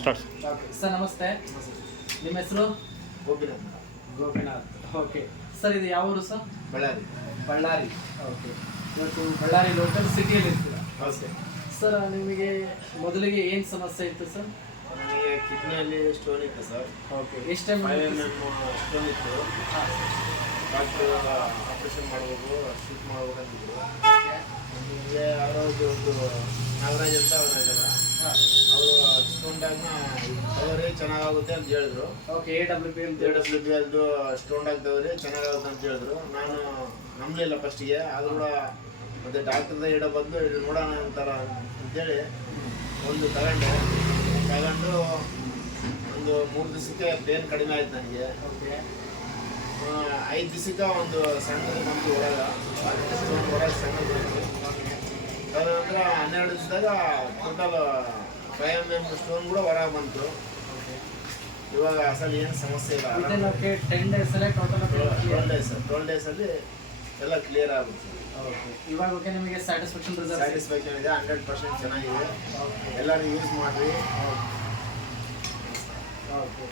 Start. Okay sir, ನಮಸ್ತೆ. ನಿಮ್ಮ ಹೆಸರು? ಗೋಪಿನಾಥ್. ಗೋಪಿನಾಥ್. ಓಕೆ ಸರ್, ಇದು ಯಾವ ಊರು ಸರ್? ಬಳ್ಳಾರಿ. ಬಳ್ಳಾರಿ. ಓಕೆ, ಇವತ್ತು ಬಳ್ಳಾರಿ ಲೋಕಲ್ ಸಿಟಿಯಲ್ಲಿ ಇರ್ತೀರಾ? ನಮಸ್ತೆ. ಸರ್, ನಿಮಗೆ ಮೊದಲಿಗೆ ಏನು ಸಮಸ್ಯೆ ಇತ್ತು ಸರ್? ನನಗೆ ಕಿಡ್ನಿಯಲ್ಲಿ ಸ್ಟೋನ್ ಇತ್ತು ಸರ್. ಓಕೆ, ಎಷ್ಟು ಟೈಮ್? 5 mm ಸ್ಟೋನ್ ಇತ್ತು. ಡಾಕ್ಟರ್ ಆಪರೇಷನ್ ಮಾಡಬೇಕು, ಶೂಟ್ ಮಾಡ್ಬೇಕು ಅಂತಿದ್ರು. ನಿಮಗೆ ಅವರದ್ದು ಒಂದು ನಾಗರಾಜ್ ಅಂತ ಅವ್ರು ಇದ್ದಾರೆ, ಅವರು ಸ್ಟೋನ್ ಡಾಕ್ನ ತಗೋರಿ ಚೆನ್ನಾಗಾಗುತ್ತೆ ಅಂತ ಹೇಳಿದ್ರು. ಓಕೆ, AWP ಅದು ಸ್ಟೋನ್ ಡಾಕ್ ತಗೋರಿ ಚೆನ್ನಾಗಾಗುತ್ತೆ ಅಂತ ಹೇಳಿದ್ರು. ನಾನು ನಂಬಲಿಲ್ಲ ಫಸ್ಟಿಗೆ, ಆದ್ರೂ ಕೂಡ ಮತ್ತೆ ಡಾಕ್ಟರ್ದ ಇಡೋ ಬದಲು ಇದು ನೋಡೋಣ ಅಂತಾರ ಅಂತೇಳಿ ಒಂದು ತಗೊಂಡು ಒಂದು 3 ದಿವಸಕ್ಕೆ ಪೇನ್ ಕಡಿಮೆ ಆಯ್ತು ನನಗೆ. ಓಕೆ, 5 ದಿವಸಕ್ಕೆ ಒಂದು ಸಣ್ಣದು ಬಂತು ಹೊರಗೆ ಸಣ್ಣದು ಬಂತು. ಅದ ನಂತರ 12 ದಿವಸದಾಗ ಟೋಟಲ್ 5 mm ಸ್ಟೋನ್ ಕೂಡ ಹೊರಗೆ ಬಂತು. ಇವಾಗ ಅಸಲು ಏನು ಸಮಸ್ಯೆ ಇಲ್ಲ. ವಿತಿನ್ 10 ಡೇಸಲ್ಲೇ ಟೋಟಲ್ 12 ಡೇಸಲ್ಲಿ ಎಲ್ಲ ಕ್ಲಿಯರ್ ಆಗುತ್ತೆ. ಓಕೆ, ಇವಾಗ ಓಕೆ, ನಿಮಗೆ ಸ್ಯಾಟಿಸ್ಫ್ಯಾಕ್ಷನ್ ರಿಸಲ್ಟ್? ಸ್ಯಾಟಿಸ್ಫ್ಯಾಕ್ಷನ್ ಇದೆ, 100% ಚೆನ್ನಾಗಿದೆ. ಎಲ್ಲರೂ ಯೂಸ್ ಮಾಡಿರಿ. ಓಕೆ.